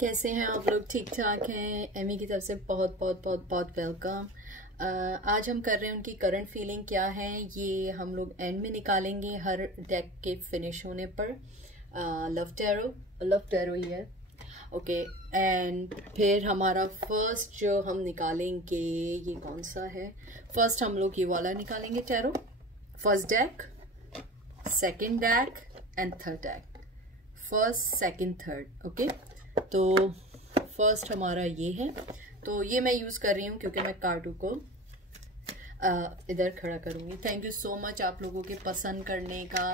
कैसे हैं आप लोग? ठीक ठाक हैं? एमी की तरफ से बहुत बहुत बहुत बहुत वेलकम। आज हम कर रहे हैं उनकी करंट फीलिंग क्या है, ये हम लोग एंड में निकालेंगे हर डेक के फिनिश होने पर। लव टैरो ही है, ओके। एंड फिर हमारा फर्स्ट जो हम निकालेंगे, ये कौन सा है? फर्स्ट हम लोग ये वाला निकालेंगे tarot. First deck, second deck and third deck. First, second, third, okay. तो फर्स्ट हमारा ये है, तो ये मैं यूज़ कर रही हूँ क्योंकि मैं कार्टू को इधर खड़ा करूँगी। थैंक यू सो मच आप लोगों के पसंद करने का।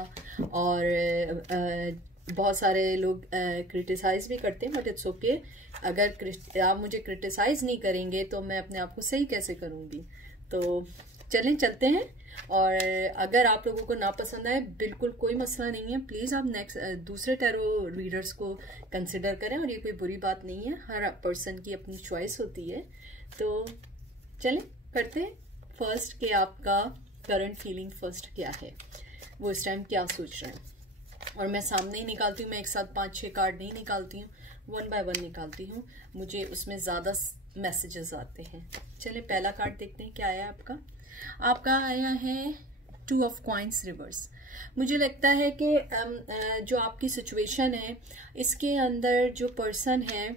और बहुत सारे लोग क्रिटिसाइज़ भी करते हैं, बट इट्स ओके। अगर आप मुझे क्रिटिसाइज़ नहीं करेंगे तो मैं अपने आप को सही कैसे करूँगी? तो चलते हैं। और अगर आप लोगों को ना पसंद आए, बिल्कुल कोई मसला नहीं है। प्लीज़ आप नेक्स्ट दूसरे टैरो रीडर्स को कंसिडर करें, और ये कोई बुरी बात नहीं है। हर पर्सन की अपनी चॉइस होती है। तो चलें करते हैं फर्स्ट के आपका करंट फीलिंग फर्स्ट क्या है, वो इस टाइम क्या सोच रहे हैं। और मैं सामने ही निकालती हूँ, मैं एक साथ 5-6 कार्ड नहीं निकालती हूँ, 1 बाय 1 निकालती हूँ, मुझे उसमें ज़्यादा मैसेजेस आते हैं। चलिए पहला कार्ड देखते हैं क्या आया आपका आया है 2 ऑफ कॉइंस रिवर्स। मुझे लगता है कि जो आपकी सिचुएशन है, इसके अंदर जो पर्सन है,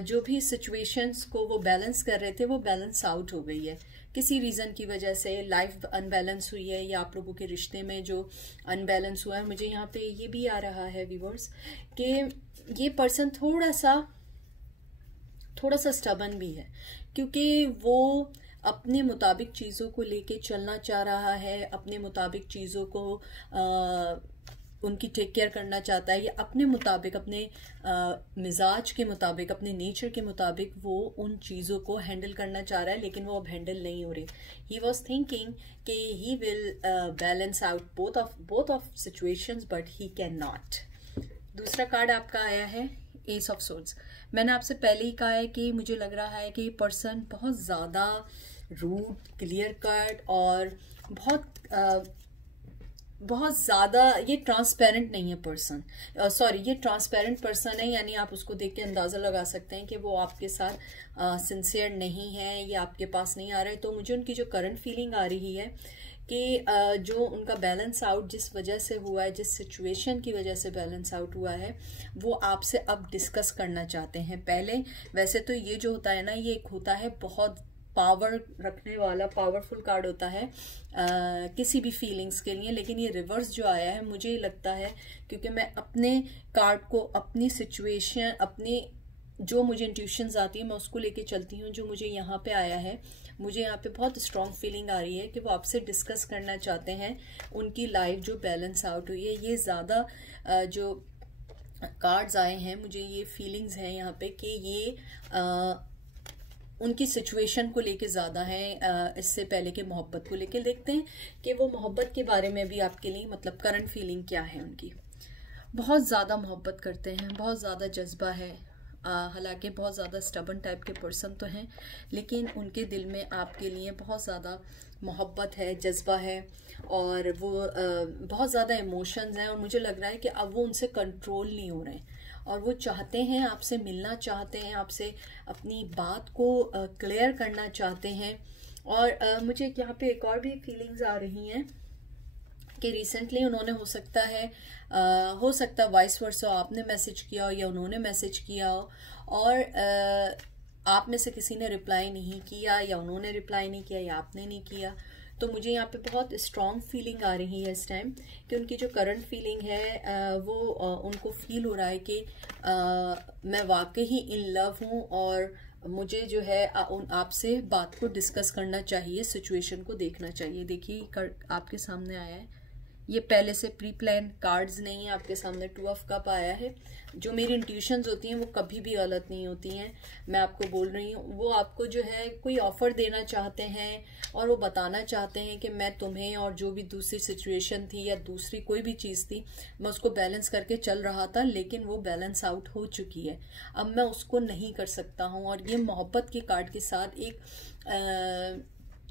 जो भी सिचुएशंस को वो बैलेंस कर रहे थे, वो बैलेंस आउट हो गई है किसी रीज़न की वजह से। लाइफ अनबैलेंस हुई है, या आप लोगों के रिश्ते में जो अनबैलेंस हुआ है। मुझे यहाँ पे ये भी आ रहा है व्यूअर्स कि ये पर्सन थोड़ा सा स्टबन भी है, क्योंकि वो अपने मुताबिक चीज़ों को लेके चलना चाह रहा है, अपने मुताबिक चीज़ों को उनकी टेक केयर करना चाहता है, या अपने मुताबिक, अपने मिजाज के मुताबिक, अपने नेचर के मुताबिक वो उन चीज़ों को हैंडल करना चाह रहा है, लेकिन वो अब हैंडल नहीं हो रही। ही वॉज थिंकिंग कि he will balance out both of situations, but he can not. दूसरा कार्ड आपका आया है एस ऑफ सोर्ड्स। मैंने आपसे पहले ही कहा है कि मुझे लग रहा है कि पर्सन बहुत ज़्यादा रूड, क्लियर कट और बहुत ज़्यादा ये ट्रांसपेरेंट नहीं है पर्सन। सॉरी, ये ट्रांसपेरेंट पर्सन है, यानी आप उसको देख के अंदाज़ा लगा सकते हैं कि वो आपके साथ सिंसियर नहीं है, ये आपके पास नहीं आ रहा है। तो मुझे उनकी जो करंट फीलिंग आ रही है कि जो उनका बैलेंस आउट जिस वजह से हुआ है, जिस सिचुएशन की वजह से बैलेंस आउट हुआ है, वो आपसे अब डिस्कस करना चाहते हैं। पहले वैसे तो ये जो होता है ना, ये एक होता है बहुत पावर रखने वाला, पावरफुल कार्ड होता है किसी भी फीलिंग्स के लिए। लेकिन ये रिवर्स जो आया है, मुझे लगता है क्योंकि मैं अपने कार्ड को, अपनी सिचुएशन, अपनी जो मुझे इंट्यूशंस आती है, मैं उसको लेके चलती हूँ। जो मुझे यहाँ पे आया है, मुझे यहाँ पे बहुत स्ट्रॉन्ग फीलिंग आ रही है कि वो आपसे डिस्कस करना चाहते हैं उनकी लाइफ जो बैलेंस आउट हुई है। ये ज़्यादा जो कार्ड्स आए हैं, मुझे ये फीलिंग्स हैं यहाँ पे कि ये उनकी सिचुएशन को लेके ज़्यादा है, इससे पहले के मोहब्बत को लेके। देखते हैं कि वो मोहब्बत के बारे में भी आपके लिए मतलब करंट फीलिंग क्या है उनकी। बहुत ज़्यादा मोहब्बत करते हैं, बहुत ज़्यादा जज्बा है। हालांकि बहुत ज़्यादा स्टबन टाइप के पर्सन तो हैं, लेकिन उनके दिल में आपके लिए बहुत ज़्यादा मोहब्बत है, जज्बा है, और वो बहुत ज़्यादा इमोशंस हैं। और मुझे लग रहा है कि अब वो उनसे कंट्रोल नहीं हो रहे हैं, और वो चाहते हैं, आपसे मिलना चाहते हैं, आपसे अपनी बात को क्लियर करना चाहते हैं। और मुझे यहाँ पे एक और भी फीलिंग्स आ रही हैं कि रिसेंटली उन्होंने हो सकता वाइस वर्सा आपने मैसेज किया हो या उन्होंने मैसेज किया हो, और आप में से किसी ने रिप्लाई नहीं किया, या उन्होंने रिप्लाई नहीं किया, या आपने नहीं किया। तो मुझे यहाँ पे बहुत स्ट्रॉन्ग फीलिंग आ रही है इस टाइम कि उनकी जो करंट फीलिंग है, वो उनको फील हो रहा है कि मैं वाकई ही इन लव हूँ, और मुझे जो है आपसे बात को डिस्कस करना चाहिए, सिचुएशन को देखना चाहिए। देखिए आपके सामने आया है, ये पहले से प्री प्लान कार्ड्स नहीं है, आपके सामने 2 ऑफ कप आया है। जो मेरी इंट्यूशंस होती हैं वो कभी भी गलत नहीं होती हैं, मैं आपको बोल रही हूँ। वो आपको जो है कोई ऑफर देना चाहते हैं, और वो बताना चाहते हैं कि मैं तुम्हें, और जो भी दूसरी सिचुएशन थी या दूसरी कोई भी चीज़ थी, मैं उसको बैलेंस करके चल रहा था, लेकिन वो बैलेंस आउट हो चुकी है, अब मैं उसको नहीं कर सकता हूँ। और ये मोहब्बत के कार्ड के साथ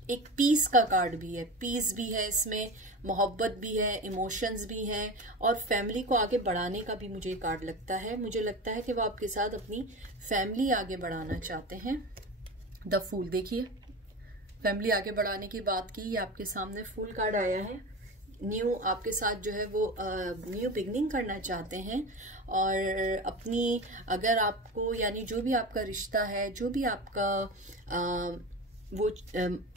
एक पीस का कार्ड भी है, पीस भी है इसमें, मोहब्बत भी है, इमोशंस भी हैं, और फैमिली को आगे बढ़ाने का भी मुझे कार्ड लगता है। मुझे लगता है कि वो आपके साथ अपनी फैमिली आगे बढ़ाना चाहते हैं। द फूल, देखिए फैमिली आगे बढ़ाने की बात की, ये आपके सामने फूल कार्ड आया है। न्यू आपके साथ जो है वो न्यू बिगनिंग करना चाहते हैं, और अपनी, अगर आपको यानी जो भी आपका रिश्ता है, जो भी आपका वो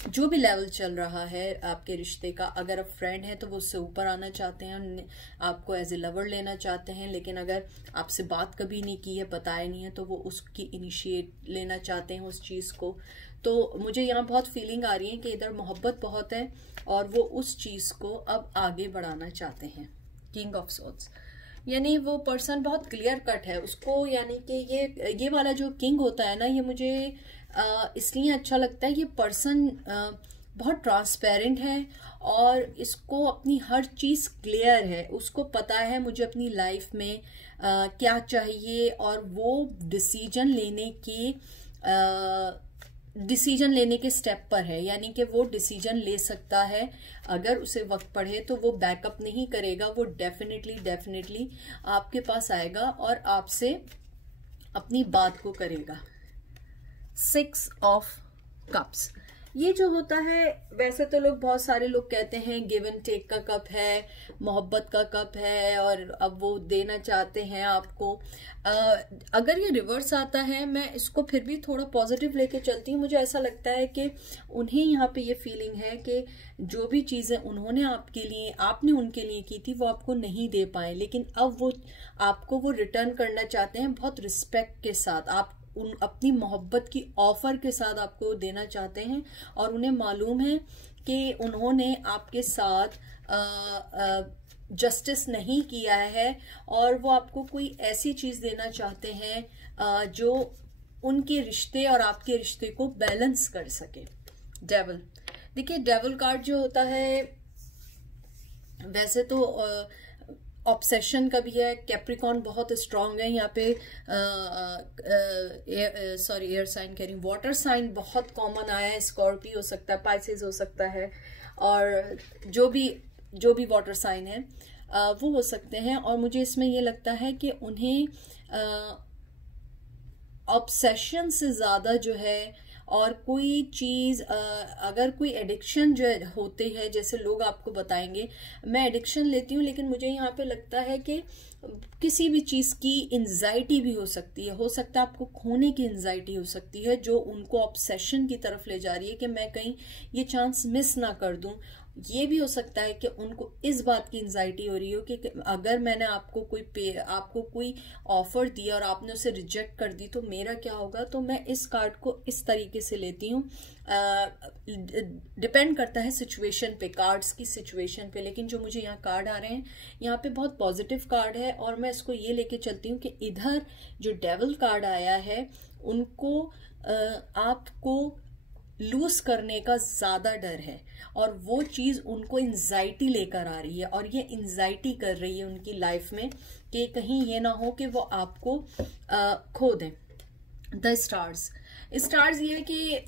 जो भी लेवल चल रहा है आपके रिश्ते का, अगर आप फ्रेंड हैं तो वो उससे ऊपर आना चाहते हैं, आपको एज ए लवर लेना चाहते हैं, लेकिन अगर आपसे बात कभी नहीं की है, बताया नहीं है, तो वो उसकी इनिशिएट लेना चाहते हैं उस चीज़ को। तो मुझे यहाँ बहुत फीलिंग आ रही है कि इधर मोहब्बत बहुत है और वो उस चीज़ को अब आगे बढ़ाना चाहते हैं। किंग ऑफ सोर्ड्स, यानी वो पर्सन बहुत क्लियर कट है उसको, यानी कि ये वाला जो किंग होता है ना, ये मुझे इसलिए अच्छा लगता है। ये पर्सन बहुत ट्रांसपेरेंट है और इसको अपनी हर चीज़ क्लियर है, उसको पता है मुझे अपनी लाइफ में क्या चाहिए, और वो डिसीजन लेने के स्टेप पर है, यानी कि वो डिसीजन ले सकता है। अगर उसे वक्त पड़े तो वो बैकअप नहीं करेगा, वो डेफिनेटली आपके पास आएगा और आपसे अपनी बात को करेगा। 6 ऑफ कप्स, ये जो होता है, वैसे तो लोग, बहुत सारे लोग कहते हैं गिव एंड टेक का कप है, मोहब्बत का कप है, और अब वो देना चाहते हैं आपको। अगर ये रिवर्स आता है, मैं इसको फिर भी थोड़ा पॉजिटिव लेके चलती हूँ। मुझे ऐसा लगता है कि उन्हें यहाँ पे ये फीलिंग है कि जो भी चीज़ें उन्होंने आपके लिए, आपने उनके लिए की थी, वो आपको नहीं दे पाए, लेकिन अब वो आपको वो रिटर्न करना चाहते हैं बहुत रिस्पेक्ट के साथ। आप अपनी मोहब्बत की ऑफर के साथ आपको देना चाहते हैं, और उन्हें मालूम है कि उन्होंने आपके साथ जस्टिस नहीं किया है, और वो आपको कोई ऐसी चीज देना चाहते हैं जो उनके रिश्ते और आपके रिश्ते को बैलेंस कर सके। डेविल, देखिए डेविल कार्ड जो होता है, वैसे तो ऑब्सेशन का भी है। कैप्रिकॉन बहुत स्ट्रांग है यहाँ पे, एयर साइन कह रही हूँ, वाटर साइन बहुत कॉमन आया है। स्कॉर्पियो हो सकता है, पाइसेस हो सकता है, और जो भी वाटर साइन है वो हो सकते हैं। और मुझे इसमें ये लगता है कि उन्हें ऑब्सेशन से ज्यादा जो है, और कोई चीज, अगर कोई एडिक्शन जो होते हैं, जैसे लोग आपको बताएंगे, मैं एडिक्शन लेती हूँ, लेकिन मुझे यहाँ पे लगता है कि किसी भी चीज की एंजाइटी भी हो सकती है आपको खोने की एंजाइटी हो सकती है, जो उनको ऑब्सेशन की तरफ ले जा रही है कि मैं कहीं ये चांस मिस ना कर दूं। ये भी हो सकता है कि उनको इस बात की एंजाइटी हो रही हो कि अगर मैंने आपको कोई ऑफर दिया और आपने उसे रिजेक्ट कर दी तो मेरा क्या होगा। तो मैं इस कार्ड को इस तरीके से लेती हूँ, डिपेंड करता है सिचुएशन पे, कार्ड्स की सिचुएशन पे, लेकिन जो मुझे यहाँ कार्ड आ रहे हैं, यहाँ पे बहुत पॉजिटिव कार्ड है, और मैं इसको ये लेके चलती हूँ कि इधर जो डेविल कार्ड आया है, उनको आपको लूज करने का ज्यादा डर है, और वो चीज उनको एंजाइटी लेकर आ रही है, और ये एंजाइटी कर रही है उनकी लाइफ में कि कहीं ये ना हो कि वो आपको खो दें। द स्टार्स ये है कि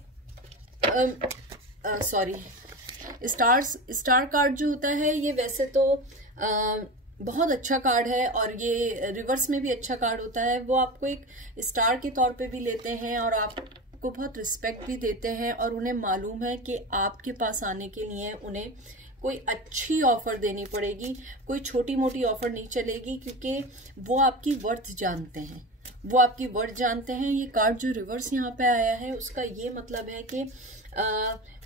स्टार कार्ड जो होता है, ये वैसे तो बहुत अच्छा कार्ड है, और ये रिवर्स में भी अच्छा कार्ड होता है। वो आपको एक स्टार के तौर पे भी लेते हैं, और आपको बहुत रिस्पेक्ट भी देते हैं, और उन्हें मालूम है कि आपके पास आने के लिए उन्हें कोई अच्छी ऑफर देनी पड़ेगी, कोई छोटी मोटी ऑफर नहीं चलेगी, क्योंकि वो आपकी वर्थ जानते हैं। ये कार्ड जो रिवर्स यहाँ पे आया है, उसका ये मतलब है कि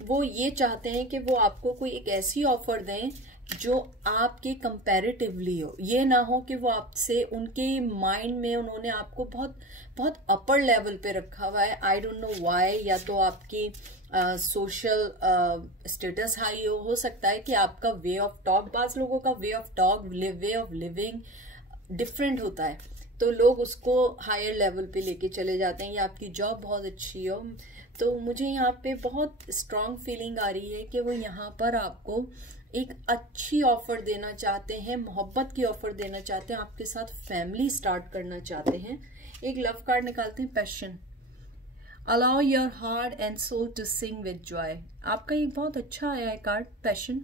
वो ये चाहते हैं कि वो आपको कोई एक ऐसी ऑफर दें जो आपके कंपैरेटिवली हो। ये ना हो कि वो आपसे, उनके माइंड में उन्होंने आपको बहुत बहुत अपर लेवल पे रखा हुआ है, आई डोंट नो व्हाई। या तो आपकी सोशल स्टेटस हाई हो सकता है कि आपका वे ऑफ टॉक, बाज लोगों का way of talk, way of living different होता है, तो लोग उसको हायर लेवल पे लेके चले जाते हैं, या आपकी जॉब बहुत अच्छी हो। तो मुझे यहाँ पे बहुत स्ट्रांग फीलिंग आ रही है कि वो यहाँ पर आपको एक अच्छी ऑफर देना चाहते हैं, मोहब्बत की ऑफर देना चाहते हैं, आपके साथ फैमिली स्टार्ट करना चाहते हैं। एक लव कार्ड निकालते हैं, passion. Allow your heart and soul to sing with joy. आपका ये बहुत अच्छा आया है कार्ड, पैशन।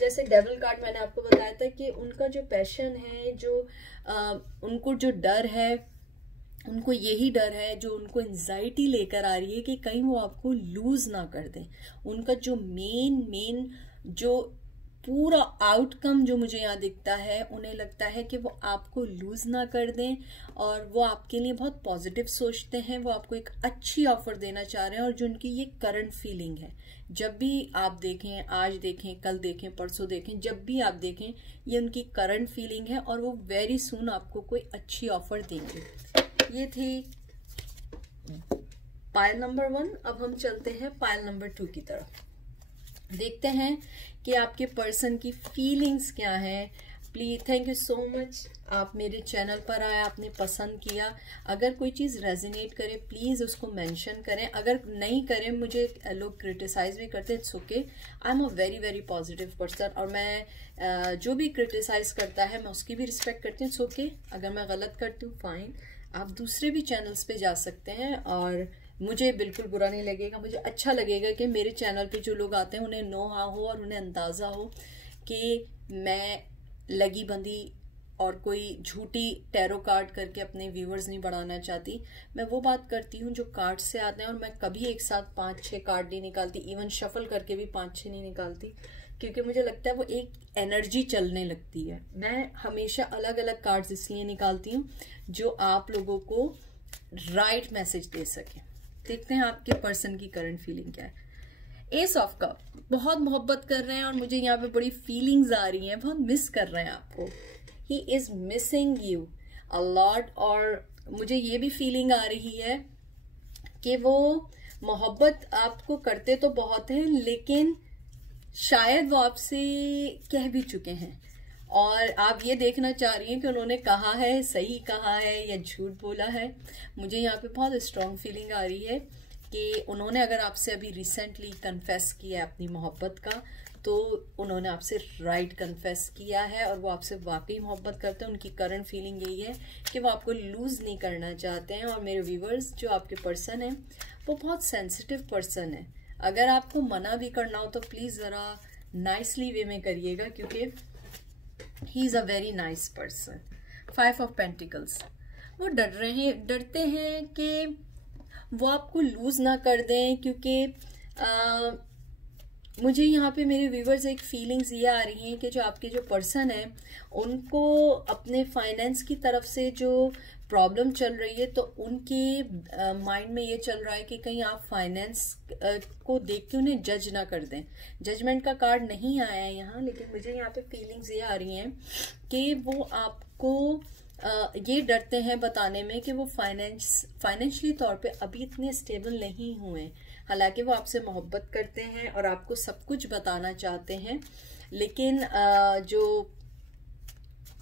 जैसे डेविल कार्ड मैंने आपको बताया था कि उनका जो पैशन है, जो उनको जो डर है, उनको यही डर है जो उनको एंजाइटी लेकर आ रही है कि कहीं वो आपको लूज ना कर दें। उनका जो मेन जो पूरा आउटकम जो मुझे यहाँ दिखता है, उन्हें लगता है कि वो आपको लूज ना कर दें और वो आपके लिए बहुत पॉजिटिव सोचते हैं। वो आपको एक अच्छी ऑफर देना चाह रहे हैं और जो उनकी ये करंट फीलिंग है, जब भी आप देखें, आज देखें, कल देखें, परसों देखें, जब भी आप देखें, ये उनकी करंट फीलिंग है और वो वेरी सून आपको कोई अच्छी ऑफर देंगे। ये थी पायल नंबर 1। अब हम चलते हैं पायल नंबर 2 की तरफ। देखते हैं कि आपके पर्सन की फीलिंग्स क्या हैं। Please, thank you so much, आप मेरे चैनल पर आए, आपने पसंद किया। अगर कोई चीज़ रेजोनेट करे प्लीज़ उसको मेंशन करें, अगर नहीं करें, मुझे लोग क्रिटिसाइज भी करते हैं, it's okay. I am a very very positive person और मैं जो भी क्रिटिसाइज करता है मैं उसकी भी रिस्पेक्ट करती हूँ, इट्स ओके। अगर मैं गलत करती हूँ फाइन, आप दूसरे भी चैनल्स पे जा सकते हैं और मुझे बिल्कुल बुरा नहीं लगेगा। मुझे अच्छा लगेगा कि मेरे चैनल पे जो लोग आते हैं उन्हें नो हाँ हो और उन्हें अंदाज़ा हो कि मैं लगी बंदी और कोई झूठी टैरो कार्ड करके अपने व्यूअर्स नहीं बढ़ाना चाहती। मैं वो बात करती हूँ जो कार्ड से आते हैं और मैं कभी एक साथ 5-6 कार्ड नहीं निकालती, इवन शफल करके भी 5-6 नहीं निकालती, क्योंकि मुझे लगता है वो एक एनर्जी चलने लगती है। मैं हमेशा अलग अलग कार्ड्स इसलिए निकालती हूँ जो आप लोगों को राइट मैसेज दे सके। देखते हैं आपके पर्सन की करंट फीलिंग क्या है। एस ऑफ कप, बहुत मोहब्बत कर रहे हैं और मुझे यहाँ पे बड़ी फीलिंग्स आ रही हैं, बहुत मिस कर रहे हैं आपको। He is missing you a lot और मुझे ये भी फीलिंग आ रही है कि वो मोहब्बत आपको करते तो बहुत हैं, लेकिन शायद वो आपसे कह भी चुके हैं और आप ये देखना चाह रही हैं कि उन्होंने कहा है, सही कहा है या झूठ बोला है। मुझे यहाँ पे बहुत स्ट्रॉन्ग फीलिंग आ रही है कि उन्होंने अगर आपसे अभी रिसेंटली कन्फेस किया है अपनी मोहब्बत का, तो उन्होंने आपसे राइट कन्फेस किया है और वो आपसे वाकई मोहब्बत करते हैं। उनकी करंट फीलिंग यही है कि वो आपको लूज नहीं करना चाहते हैं। और मेरे व्यूवर्स, जो आपके पर्सन हैं वो बहुत सेंसिटिव पर्सन है। अगर आपको मना भी करना हो तो प्लीज़ ज़रा नाइसली वे में करिएगा, क्योंकि he is a very nice person. 5 of pentacles, वो डरते हैं कि वो आपको लूज ना कर दें, क्योंकि मुझे यहाँ पे मेरे व्यूवर्स एक फीलिंग्स ये आ रही हैं कि जो आपके जो पर्सन है उनको अपने फाइनेंस की तरफ से जो प्रॉब्लम चल रही है, तो उनके माइंड में ये चल रहा है कि कहीं आप फाइनेंस को देख के उन्हें जज ना कर दें। जजमेंट का कार्ड नहीं आया है यहाँ, लेकिन मुझे यहाँ पे फीलिंग्स ये आ रही हैं कि वो आपको ये डरते हैं बताने में कि वो फाइनेंशियली तौर पे अभी इतने स्टेबल नहीं हुए। हालांकि वो आपसे मोहब्बत करते हैं और आपको सब कुछ बताना चाहते हैं, लेकिन जो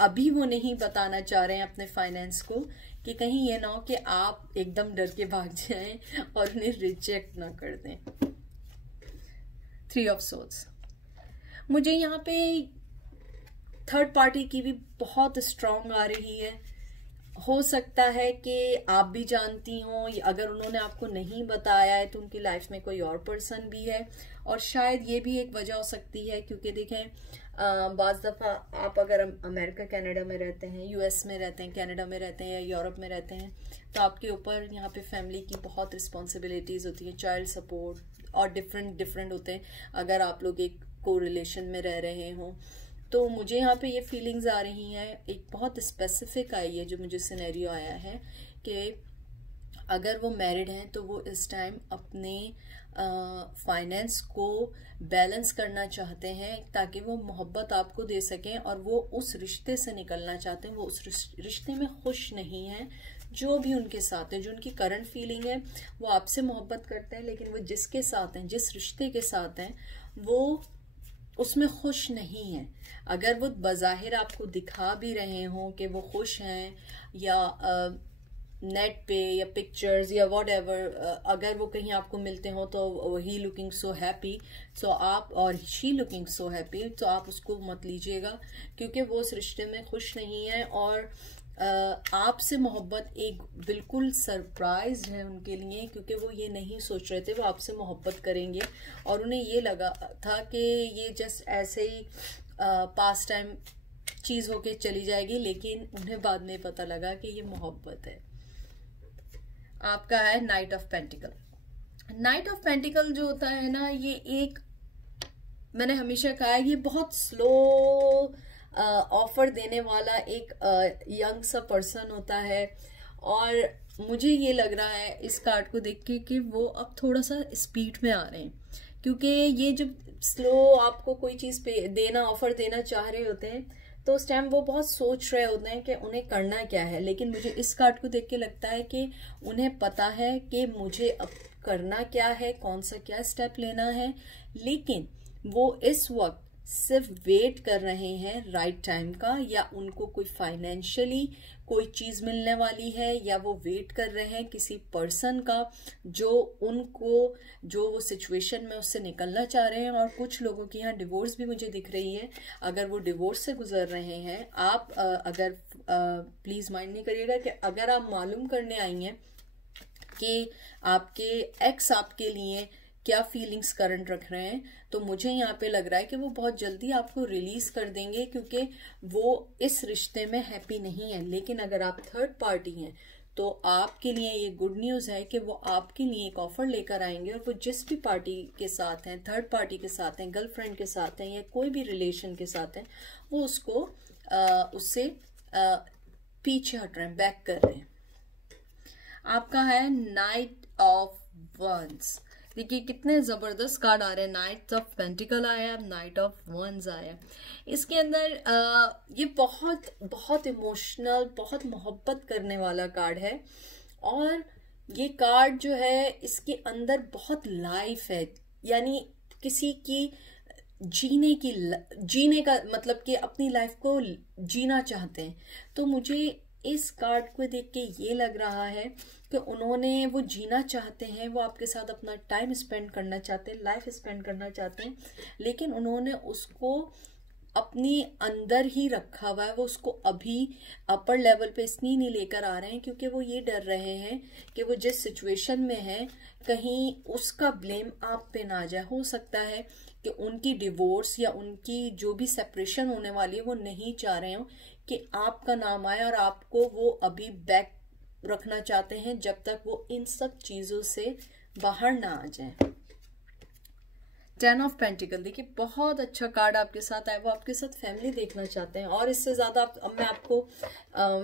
अभी वो नहीं बताना चाह रहे हैं अपने फाइनेंस को, कि कहीं ये ना हो कि आप एकदम डर के भाग जाएं और उन्हें रिजेक्ट ना कर दें। 3 ऑफ सोर्ड्स, मुझे यहाँ पे थर्ड पार्टी की भी बहुत स्ट्रांग आ रही है। हो सकता है कि आप भी जानती हो, अगर उन्होंने आपको नहीं बताया है तो उनकी लाइफ में कोई और पर्सन भी है, और शायद ये भी एक वजह हो सकती है क्योंकि देखें बाज़ दफ़ा आप अगर अमेरिका कनाडा में रहते हैं, यूएस में रहते हैं, कनाडा में रहते हैं या यूरोप में रहते हैं, तो आपके ऊपर यहाँ पे फैमिली की बहुत रिस्पॉन्सिबिलिटीज़ होती हैं, चाइल्ड सपोर्ट और डिफरेंट होते हैं अगर आप लोग एक को रिलेशन में रह रहे हों। तो मुझे यहाँ पे ये फीलिंग्स आ रही हैं, एक बहुत स्पेसिफिक आई है जो मुझे सिनेरियो आया है कि अगर वो मैरिड हैं तो वो इस टाइम अपने फाइनेंस को बैलेंस करना चाहते हैं ताकि वो मोहब्बत आपको दे सकें, और वो उस रिश्ते से निकलना चाहते हैं। वो उस रिश्ते में खुश नहीं हैं जो भी उनके साथ है। जो उनकी करंट फीलिंग है, वो आपसे मोहब्बत करते हैं, लेकिन वो जिसके साथ हैं, जिस रिश्ते के साथ हैं, वो उसमें खुश नहीं है। अगर वो बज़ाहिर आपको दिखा भी रहे हों कि वो खुश हैं, या नेट पे या पिक्चर्स या वॉट एवर, अगर वो कहीं आपको मिलते हो तो ही लुकिंग सो हैप्पी, सो आप और शी लुकिंग सो हैप्पी, तो आप उसको मत लीजिएगा क्योंकि वो उस रिश्ते में खुश नहीं है। और आपसे मोहब्बत एक बिल्कुल सरप्राइज है उनके लिए, क्योंकि वो ये नहीं सोच रहे थे वो आपसे मोहब्बत करेंगे, और उन्हें ये लगा था कि ये जस्ट ऐसे ही पास टाइम चीज़ होके चली जाएगी, लेकिन उन्हें बाद में पता लगा कि ये मोहब्बत है। आपका है night of pentacle. Night of pentacle जो होता है ना, ये एक, मैंने हमेशा कहा है, ये बहुत स्लो ऑफर देने वाला एक यंग सा पर्सन होता है, और मुझे ये लग रहा है इस कार्ड को देख के कि वो अब थोड़ा सा स्पीड में आ रहे हैं, क्योंकि ये जब स्लो आपको कोई चीज़ पे देना, ऑफर देना चाह रहे होते हैं, तो उस टाइम वो बहुत सोच रहे होते हैं कि उन्हें करना क्या है। लेकिन मुझे इस कार्ड को देख के लगता है कि उन्हें पता है कि मुझे अब करना क्या है, कौन सा क्या स्टेप लेना है, लेकिन वो इस वक्त सिर्फ वेट कर रहे हैं राइट टाइम का, या उनको कोई फाइनेंशियली कोई चीज़ मिलने वाली है, या वो वेट कर रहे हैं किसी पर्सन का जो उनको, जो वो सिचुएशन में उससे निकलना चाह रहे हैं। और कुछ लोगों की यहाँ डिवोर्स भी मुझे दिख रही है। अगर वो डिवोर्स से गुजर रहे हैं, आप अगर प्लीज़ माइंड नहीं करिएगा कि अगर आप मालूम करने आई हैं कि आपके एक्स आपके लिए क्या फीलिंग्स करंट रख रहे हैं, तो मुझे यहाँ पे लग रहा है कि वो बहुत जल्दी आपको रिलीज कर देंगे, क्योंकि वो इस रिश्ते में हैप्पी नहीं है। लेकिन अगर आप थर्ड पार्टी हैं तो आपके लिए ये गुड न्यूज़ है कि वो आपके लिए एक ऑफर लेकर आएंगे, और वो जिस भी पार्टी के साथ हैं, थर्ड पार्टी के साथ हैं, गर्लफ्रेंड के साथ हैं, या कोई भी रिलेशन के साथ हैं, वो उसको उससे पीछे हट रहे हैं, बैक कर रहे हैं। आपका है नाइट ऑफ वंस। देखिए कितने जबरदस्त कार्ड आ रहे हैं। नाइट ऑफ पेंटिकल आया, नाइट ऑफ वंस आया। इसके अंदर ये बहुत बहुत इमोशनल, बहुत मोहब्बत करने वाला कार्ड है, और ये कार्ड जो है इसके अंदर बहुत लाइफ है, यानी किसी की जीने का मतलब कि अपनी लाइफ को जीना चाहते हैं। तो मुझे इस कार्ड को देख के ये लग रहा है कि उन्होंने, वो जीना चाहते हैं, वो आपके साथ अपना टाइम स्पेंड करना चाहते हैं, लाइफ स्पेंड करना चाहते हैं, लेकिन उन्होंने उसको अपनी अंदर ही रखा हुआ है। वो उसको अभी अपर लेवल पे इसलिए नहीं लेकर आ रहे हैं क्योंकि वो ये डर रहे हैं कि वो जिस सिचुएशन में है कहीं उसका ब्लेम आप पे ना आ जाए। हो सकता है कि उनकी डिवोर्स या उनकी जो भी सेपरेशन होने वाली है वो नहीं चाह रहे हो कि आपका नाम आए, और आपको वो अभी बैक रखना चाहते हैं जब तक वो इन सब चीजों से बाहर ना आ जाए। 10 ऑफ पेंटिकल, देखिए बहुत अच्छा कार्ड आपके साथ आया। वो आपके साथ फैमिली देखना चाहते हैं, और इससे ज्यादा अब मैं आपको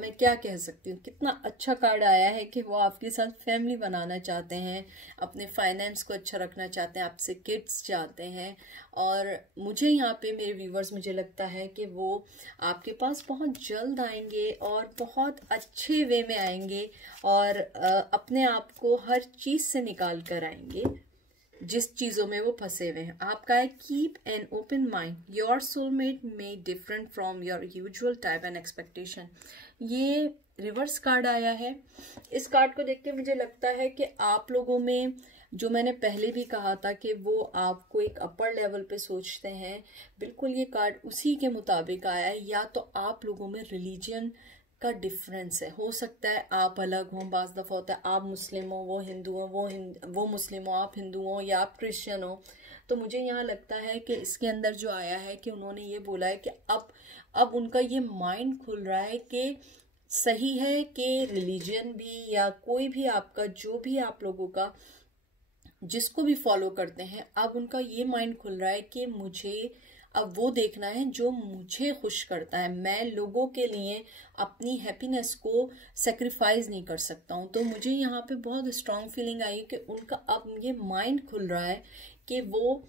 मैं क्या कह सकती हूँ, कितना अच्छा कार्ड आया है कि वो आपके साथ फैमिली बनाना चाहते हैं, अपने फाइनेंस को अच्छा रखना चाहते हैं, आपसे किड्स चाहते हैं। और मुझे यहाँ पे मेरे व्यूवर्स, मुझे लगता है कि वो आपके पास बहुत जल्द आएंगे और बहुत अच्छे वे में आएंगे, और अपने आप को हर चीज से निकाल कर आएंगे जिस चीजों में वो फंसे हुए हैं। आपका है keep an open mind, your soulmate may different from your usual type and expectation. ये रिवर्स कार्ड आया है। इस कार्ड को देख के मुझे लगता है कि आप लोगों में, जो मैंने पहले भी कहा था कि वो आपको एक अपर लेवल पे सोचते हैं, बिल्कुल ये कार्ड उसी के मुताबिक आया है। या तो आप लोगों में रिलीजन का डिफरेंस है, हो सकता है आप अलग हों, बाज दफा होता है आप मुस्लिम हो, वो हिंदू हो, वो मुस्लिम हो, आप हिंदू हो, या आप क्रिश्चियन हो। तो मुझे यहाँ लगता है कि इसके अंदर जो आया है कि उन्होंने ये बोला है कि अब उनका ये माइंड खुल रहा है कि सही है कि रिलीजन भी या कोई भी आपका, जो भी आप लोगों का जिसको भी फॉलो करते हैं, अब उनका ये माइंड खुल रहा है कि मुझे अब वो देखना है जो मुझे खुश करता है। मैं लोगों के लिए अपनी हैप्पीनेस को सेक्रीफाइस नहीं कर सकता हूँ। तो मुझे यहाँ पे बहुत स्ट्रांग फीलिंग आई कि उनका अब ये माइंड खुल रहा है कि वो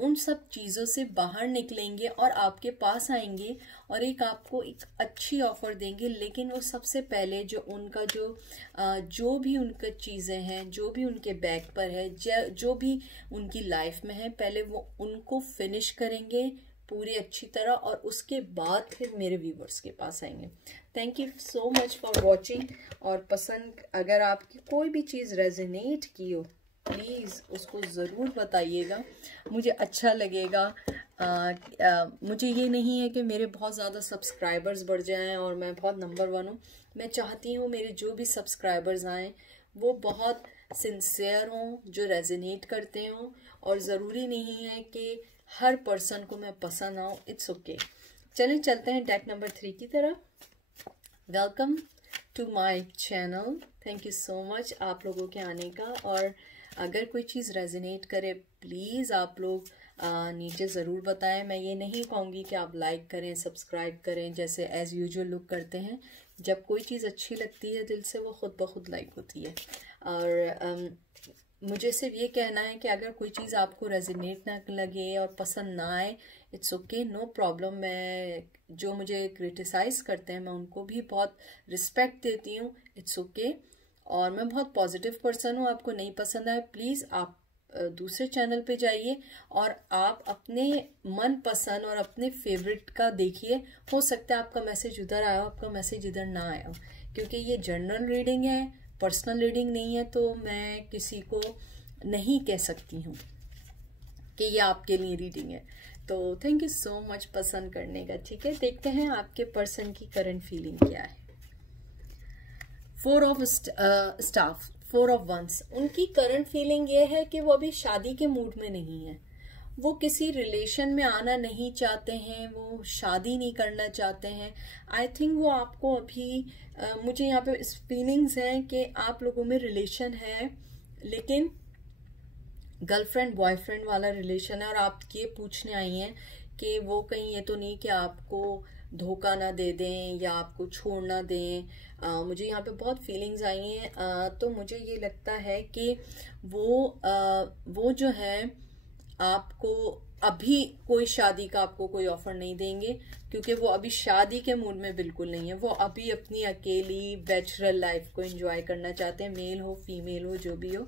उन सब चीज़ों से बाहर निकलेंगे और आपके पास आएंगे और एक आपको एक अच्छी ऑफर देंगे। लेकिन वो सबसे पहले जो उनका जो भी उनका चीज़ें हैं, जो भी उनके बैक पर है, जो भी उनकी लाइफ में है, पहले वो उनको फिनिश करेंगे पूरी अच्छी तरह, और उसके बाद फिर मेरे व्यूवर्स के पास आएंगे। Thank you so much for watching. और पसंद, अगर आपकी कोई भी चीज़ रेजोनेट की हो प्लीज़ उसको ज़रूर बताइएगा, मुझे अच्छा लगेगा। मुझे ये नहीं है कि मेरे बहुत ज़्यादा सब्सक्राइबर्स बढ़ जाएं और मैं बहुत नंबर 1 हूँ। मैं चाहती हूँ मेरे जो भी सब्सक्राइबर्स आएँ वो बहुत सिंसियर हों, जो रेजोनेट करते हों, और ज़रूरी नहीं है कि हर पर्सन को मैं पसंद आऊँ। It's okay. चलें चलते हैं डेक नंबर 3 की तरफ। Welcome to my channel. Thank you so much आप लोगों के आने का। और अगर कोई चीज़ रेजोनेट करे प्लीज़ आप लोग नीचे ज़रूर बताएं। मैं ये नहीं कहूँगी कि आप लाइक करें, सब्सक्राइब करें जैसे एज़ यूजुअल लोग करते हैं। जब कोई चीज़ अच्छी लगती है दिल से वो खुद ब खुद लाइक होती है। और मुझे सिर्फ ये कहना है कि अगर कोई चीज़ आपको रेजोनेट ना लगे और पसंद ना आए, इट्स ओके, नो प्रॉब्लम। मैं जो मुझे क्रिटिसाइज़ करते हैं मैं उनको भी बहुत रिस्पेक्ट देती हूँ, इट्स ओके। और मैं बहुत पॉजिटिव पर्सन हूँ। आपको नहीं पसंद आए प्लीज़ आप दूसरे चैनल पे जाइए और आप अपने मन पसंद और अपने फेवरेट का देखिए। हो सकता है आपका मैसेज उधर आया हो, आपका मैसेज इधर ना आया हो, क्योंकि ये जनरल रीडिंग है, पर्सनल रीडिंग नहीं है। तो मैं किसी को नहीं कह सकती हूँ कि ये आपके लिए रीडिंग है। तो थैंक यू सो मच पसंद करने का। ठीक है, देखते हैं आपके पर्सन की करंट फीलिंग क्या है। 4 ऑफ स्टाफ, 4 ऑफ वंस। उनकी करंट फीलिंग ये है कि वो अभी शादी के मूड में नहीं है। वो किसी रिलेशन में आना नहीं चाहते हैं, वो शादी नहीं करना चाहते हैं। आई थिंक वो आपको अभी मुझे यहाँ पे फीलिंग्स हैं कि आप लोगों में रिलेशन है, लेकिन गर्लफ्रेंड बॉयफ्रेंड वाला रिलेशन है। और आप ये पूछने आई हैं कि वो कहीं ये तो नहीं कि आपको धोखा ना दे दें या आपको छोड़ ना दें। मुझे यहाँ पे बहुत फीलिंग्स आई हैं। तो मुझे ये लगता है कि वो जो है आपको अभी कोई शादी का आपको कोई ऑफर नहीं देंगे, क्योंकि वो अभी शादी के मूड में बिल्कुल नहीं है। वो अभी अपनी अकेली बैचलर लाइफ को एंजॉय करना चाहते हैं, मेल हो फीमेल हो जो भी हो।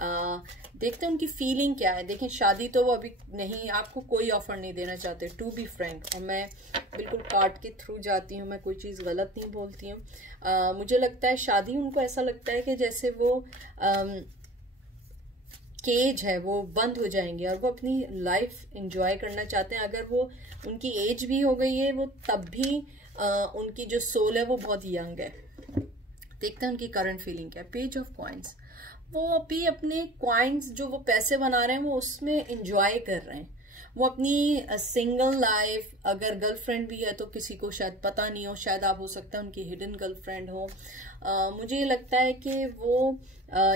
देखते हैं उनकी फीलिंग क्या है। देखें, शादी तो वो अभी नहीं, आपको कोई ऑफर नहीं देना चाहते, टू बी फ्रैंक। और मैं बिल्कुल कार्ड के थ्रू जाती हूँ, मैं कोई चीज़ गलत नहीं बोलती हूँ। मुझे लगता है शादी उनको ऐसा लगता है कि जैसे वो केज है, वो बंद हो जाएंगे और वो अपनी लाइफ एंजॉय करना चाहते हैं। अगर वो उनकी एज भी हो गई है वो तब भी उनकी जो सोल है वो बहुत यंग है। देखते हैं उनकी करंट फीलिंग क्या है। Page of coins. वो अभी अपने कॉइन्स जो वो पैसे बना रहे हैं वो उसमें एंजॉय कर रहे हैं। वो अपनी सिंगल लाइफ, अगर गर्लफ्रेंड भी है तो किसी को शायद पता नहीं हो, शायद आप हो सकता है उनकी हिडन गर्लफ्रेंड हो। मुझे ये लगता है कि वो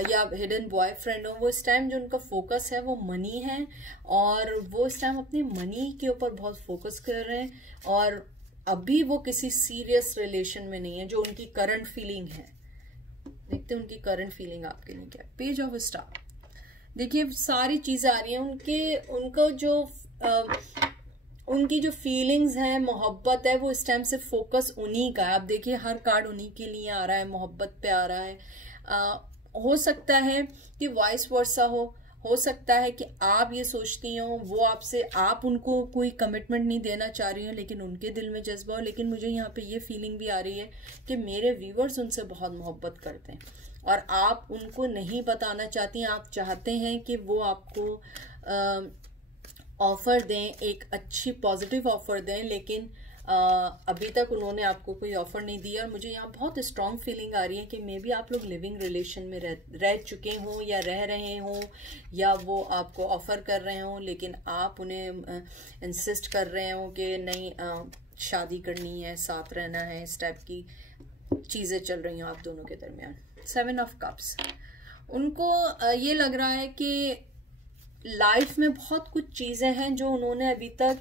या हिडन बॉयफ्रेंड हो। वो इस टाइम जो उनका फोकस है वो मनी है, और वो इस टाइम अपनी मनी के ऊपर बहुत फोकस कर रहे हैं। और अभी वो किसी सीरियस रिलेशन में नहीं है, जो उनकी करंट फीलिंग है। देखते हैं उनकी करंट फीलिंग आपके लिए क्या है। Page of star. देखिए सारी चीजें आ रही हैं। उनका जो उनकी जो फीलिंग्स हैं, मोहब्बत है, वो इस टाइम से फोकस उन्हीं का है। आप देखिए हर कार्ड उन्हीं के लिए आ रहा है, मोहब्बत पे आ रहा है। हो सकता है कि वाइस वर्सा हो सकता है कि आप ये सोचती हो वो आपसे, आप उनको कोई कमिटमेंट नहीं देना चाह रही हो, लेकिन उनके दिल में जज्बा हो। लेकिन मुझे यहाँ पे ये फीलिंग भी आ रही है कि मेरे व्यूवर्स उनसे बहुत मोहब्बत करते हैं और आप उनको नहीं बताना चाहती। आप चाहते हैं कि वो आपको ऑफर दें, एक अच्छी पॉजिटिव ऑफर दें, लेकिन अभी तक उन्होंने आपको कोई ऑफर नहीं दिया। और मुझे यहाँ बहुत स्ट्रॉन्ग फीलिंग आ रही है कि मे बी आप लोग लिविंग रिलेशन में रह चुके हों या रह रहे हों, या वो आपको ऑफर कर रहे हों, लेकिन आप उन्हें इंसिस्ट कर रहे हो कि नहीं शादी करनी है, साथ रहना है। इस टाइप की चीज़ें चल रही हो आप दोनों के दरमियान। 7 ऑफ कप्स। उनको ये लग रहा है कि लाइफ में बहुत कुछ चीज़ें हैं जो उन्होंने अभी तक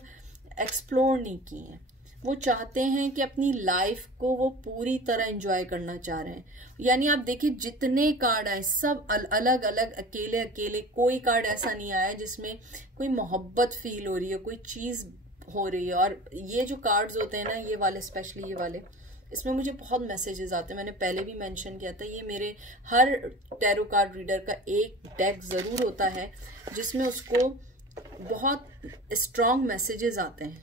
एक्सप्लोर नहीं की हैं। वो चाहते हैं कि अपनी लाइफ को वो पूरी तरह एंजॉय करना चाह रहे हैं। यानी आप देखिए जितने कार्ड आए सब अलग अलग, अकेले अकेले, कोई कार्ड ऐसा नहीं आया जिसमें कोई मोहब्बत फील हो रही है, कोई चीज़ हो रही है। और ये जो कार्ड्स होते हैं ना, ये वाले स्पेशली ये वाले, इसमें मुझे बहुत मैसेजेस आते हैं। मैंने पहले भी मेंशन किया था, ये मेरे हर टैरो कार्ड रीडर का एक डेक ज़रूर होता है जिसमें उसको बहुत स्ट्रॉन्ग मैसेजेस आते हैं।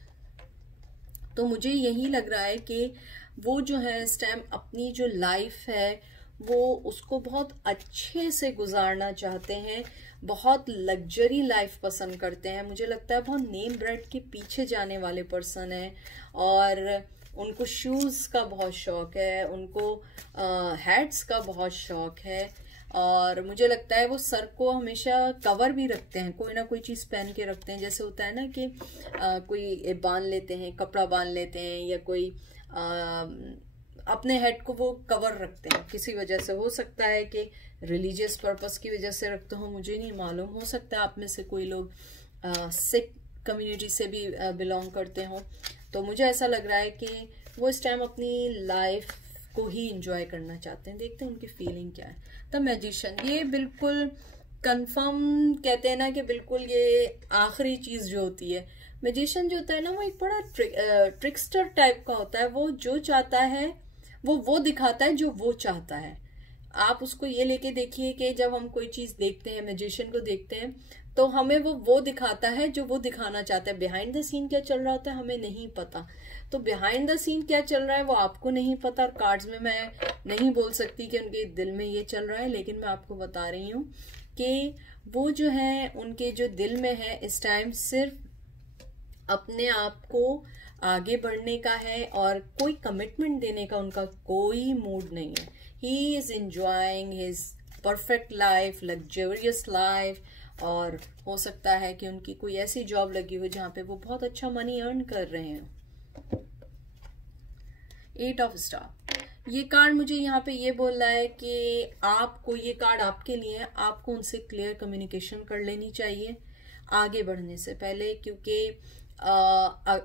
तो मुझे यही लग रहा है कि वो जो है इस टाइम अपनी जो लाइफ है वो उसको बहुत अच्छे से गुजारना चाहते हैं, बहुत लग्जरी लाइफ पसंद करते हैं। मुझे लगता है बहुत नेम ब्रांड के पीछे जाने वाले पर्सन हैं, और उनको शूज़ का बहुत शौक है, उनको हैट्स का बहुत शौक है, और मुझे लगता है वो सर को हमेशा कवर भी रखते हैं, कोई ना कोई चीज़ पहन के रखते हैं। जैसे होता है ना कि कोई बांध लेते हैं, कपड़ा बांध लेते हैं, या कोई अपने हेड को वो कवर रखते हैं किसी वजह से। हो सकता है कि रिलीजियस पर्पस की वजह से रखते हो, मुझे नहीं मालूम। हो सकता है आप में से कोई लोग सिख कम्युनिटी से भी बिलोंग करते हो। तो मुझे ऐसा लग रहा है कि वो इस टाइम अपनी लाइफ को ही इंजॉय करना चाहते हैं। देखते हैं उनकी फीलिंग क्या है। द मैजिशियन, ये बिल्कुल कंफर्म कहते हैं ना कि बिल्कुल ये आखिरी चीज जो होती है। मैजिशियन जो होता है ना, वो एक बड़ा ट्रिकस्टर टाइप का होता है। वो जो चाहता है वो दिखाता है जो वो चाहता है। आप उसको ये लेके देखिए कि जब हम कोई चीज देखते हैं, मैजिशियन को देखते हैं, तो हमें वो दिखाता है जो वो दिखाना चाहता है। बिहाइंड द सीन क्या चल रहा होता है हमें नहीं पता। तो बिहाइंड द सीन क्या चल रहा है वो आपको नहीं पता, और कार्ड्स में मैं नहीं बोल सकती कि उनके दिल में ये चल रहा है, लेकिन मैं आपको बता रही हूँ कि वो जो है उनके जो दिल में है इस टाइम सिर्फ अपने आप को आगे बढ़ने का है, और कोई कमिटमेंट देने का उनका कोई मूड नहीं है। He is enjoying his perfect life, luxurious life, और हो सकता है कि उनकी कोई ऐसी जॉब लगी हो जहां पे वो बहुत अच्छा मनी अर्न कर रहे हैं। 8 ऑफ स्टार, ये कार्ड मुझे यहाँ पे ये बोल रहा है कि आपको, ये कार्ड आपके लिए है, आपको उनसे क्लियर कम्युनिकेशन कर लेनी चाहिए आगे बढ़ने से पहले, क्योंकि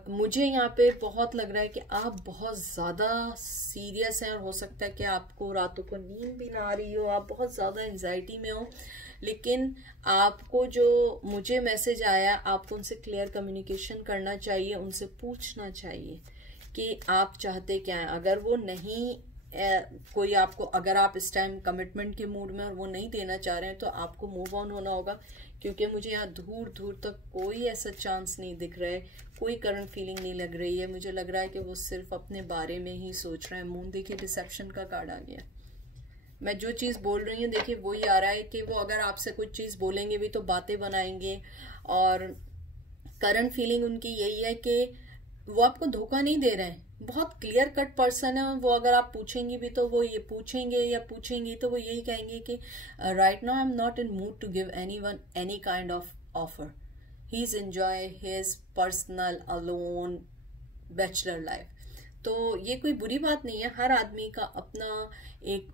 मुझे यहाँ पे बहुत लग रहा है कि आप बहुत ज़्यादा सीरियस हैं, और हो सकता है कि आपको रातों को नींद भी ना आ रही हो, आप बहुत ज़्यादा एंजाइटी में हो। लेकिन आपको जो मुझे मैसेज आया, आपको उनसे क्लियर कम्युनिकेशन करना चाहिए, उनसे पूछना चाहिए कि आप चाहते क्या हैं। अगर वो नहीं कोई आपको, अगर आप इस टाइम कमिटमेंट के मूड में और वो नहीं देना चाह रहे हैं, तो आपको मूव ऑन होना होगा, क्योंकि मुझे यहाँ दूर दूर तक कोई ऐसा चांस नहीं दिख रहा है, कोई करंट फीलिंग नहीं लग रही है। मुझे लग रहा है कि वो सिर्फ अपने बारे में ही सोच रहे हैं। मून देखिए, डिसेप्शन का कार्ड आ गया। मैं जो चीज़ बोल रही हूँ देखिए वही आ रहा है कि वो अगर आपसे कुछ चीज़ बोलेंगे भी तो बातें बनाएंगे, और करंट फीलिंग उनकी यही है कि वो आपको धोखा नहीं दे रहे हैं। बहुत क्लियर कट पर्सन है वो। अगर आप पूछेंगी भी तो वो ये पूछेंगे या पूछेंगी तो वो यही कहेंगे कि right now I am not in mood to give anyone any kind of offer, he is enjoy his personal alone bachelor life. तो ये कोई बुरी बात नहीं है। हर आदमी का अपना एक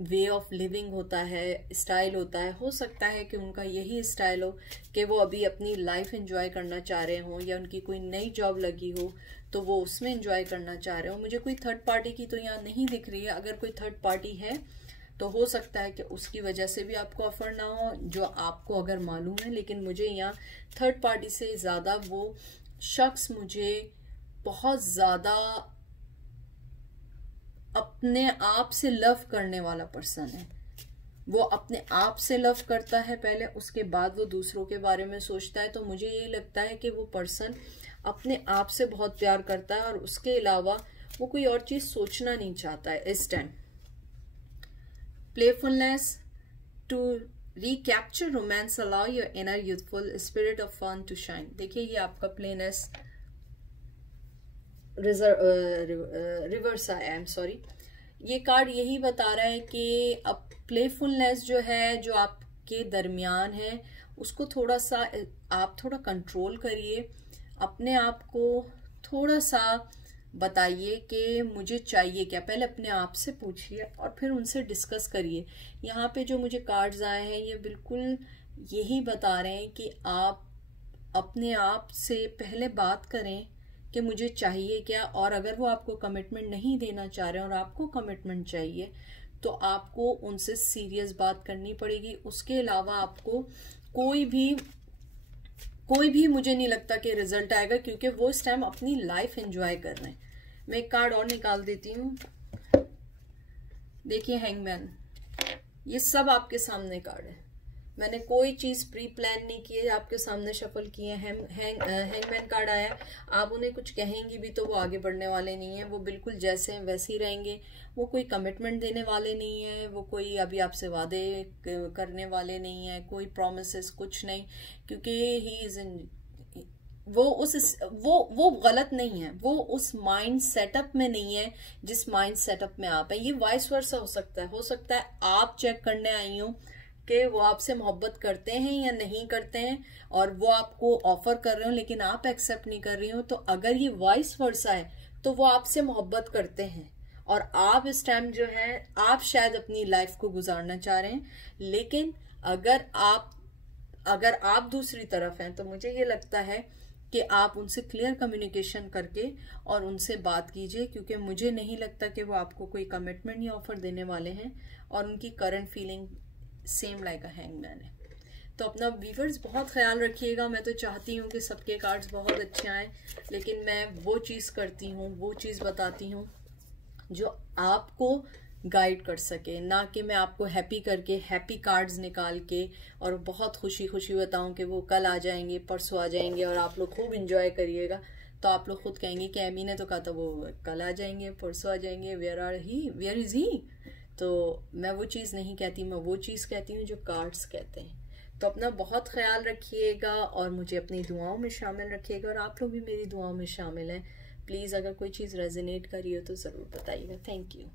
वे ऑफ लिविंग होता है, स्टाइल होता है। हो सकता है कि उनका यही स्टाइल हो कि वो अभी अपनी लाइफ एंजॉय करना चाह रहे हों, या उनकी कोई नई जॉब लगी हो तो वो उसमें एंजॉय करना चाह रहे हो। मुझे कोई थर्ड पार्टी की तो यहाँ नहीं दिख रही है। अगर कोई थर्ड पार्टी है तो हो सकता है कि उसकी वजह से भी आपको ऑफर ना हो, जो आपको अगर मालूम है। लेकिन मुझे यहाँ थर्ड पार्टी से ज़्यादा वो शख्स मुझे बहुत ज़्यादा अपने आप से लव करने वाला पर्सन है। वो अपने आप से लव करता है पहले, उसके बाद वो दूसरों के बारे में सोचता है। तो मुझे यही लगता है कि वो पर्सन अपने आप से बहुत प्यार करता है, और उसके अलावा वो कोई और चीज सोचना नहीं चाहता है इस time. Playfulness to recapture romance, allow your inner youthful spirit of fun to shine. देखिए ये आपका प्लेनेस रिवर्स आया, आई एम सॉरी। ये कार्ड यही बता रहा है कि अब प्लेफुलनेस जो है, जो आपके दरमियान है, उसको थोड़ा सा आप थोड़ा कंट्रोल करिए। अपने आप को थोड़ा सा बताइए कि मुझे चाहिए क्या। पहले अपने आप से पूछिए और फिर उनसे डिस्कस करिए। यहाँ पे जो मुझे कार्ड्स आए हैं ये बिल्कुल यही बता रहे हैं कि आप अपने आप से पहले बात करें कि मुझे चाहिए क्या। और अगर वो आपको कमिटमेंट नहीं देना चाह रहे हैं और आपको कमिटमेंट चाहिए, तो आपको उनसे सीरियस बात करनी पड़ेगी। उसके अलावा आपको कोई भी मुझे नहीं लगता कि रिजल्ट आएगा, क्योंकि वो इस टाइम अपनी लाइफ एंजॉय कर रहे हैं। मैं एक कार्ड और निकाल देती हूँ। देखिए हैंगमैन, ये सब आपके सामने कार्ड है। मैंने कोई चीज़ प्री प्लान नहीं की है, आपके सामने शफल किए हैं। हैंगमैन कार्ड आया, आप उन्हें कुछ कहेंगी भी तो वो आगे बढ़ने वाले नहीं है, वो बिल्कुल जैसे हैं वैसे ही रहेंगे। वो कोई कमिटमेंट देने वाले नहीं है, वो कोई अभी आपसे वादे करने वाले नहीं है, कोई प्रॉमिसेस कुछ नहीं, क्योंकि ही इज इन वो गलत नहीं है, वो उस माइंड सेटअप में नहीं है जिस माइंड सेटअप में आप हैं। ये वाइस वर्सा हो सकता है आप चेक करने आई हो कि वो आपसे मोहब्बत करते हैं या नहीं करते हैं, और वो आपको ऑफर कर रहे हो लेकिन आप एक्सेप्ट नहीं कर रही हो। तो अगर ये वाइस वर्सा है तो वो आपसे मोहब्बत करते हैं और आप इस टाइम जो है आप शायद अपनी लाइफ को गुजारना चाह रहे हैं, लेकिन अगर आप दूसरी तरफ हैं तो मुझे ये लगता है कि आप उनसे क्लियर कम्युनिकेशन करके और उनसे बात कीजिए, क्योंकि मुझे नहीं लगता कि वो आपको कोई कमिटमेंट या ऑफर देने वाले हैं, और उनकी करंट फीलिंग सेम लाइक अ हैंगमैन है। तो अपना व्यूअर्स बहुत ख्याल रखिएगा। मैं तो चाहती हूँ कि सबके कार्ड्स बहुत अच्छे आए, लेकिन मैं वो चीज़ करती हूँ, वो चीज़ बताती हूँ जो आपको गाइड कर सके, ना कि मैं आपको हैप्पी करके हैप्पी कार्ड्स निकाल के और बहुत खुशी खुशी बताऊं कि वो कल आ जाएंगे, परसों आ जाएंगे और आप लोग खूब इंजॉय करिएगा। तो आप लोग खुद कहेंगे कि एमी ने तो कहा था वो कल आ जाएंगे, परसों आ जाएंगे, वेयर इज ही। तो मैं वो चीज़ नहीं कहती, मैं वो चीज़ कहती हूँ जो कार्ड्स कहते हैं। तो अपना बहुत ख्याल रखिएगा और मुझे अपनी दुआओं में शामिल रखिएगा, और आप लोग भी मेरी दुआओं में शामिल हैं। प्लीज़ अगर कोई चीज़ रेजोनेट करी हो तो ज़रूर बताइएगा। Thank you.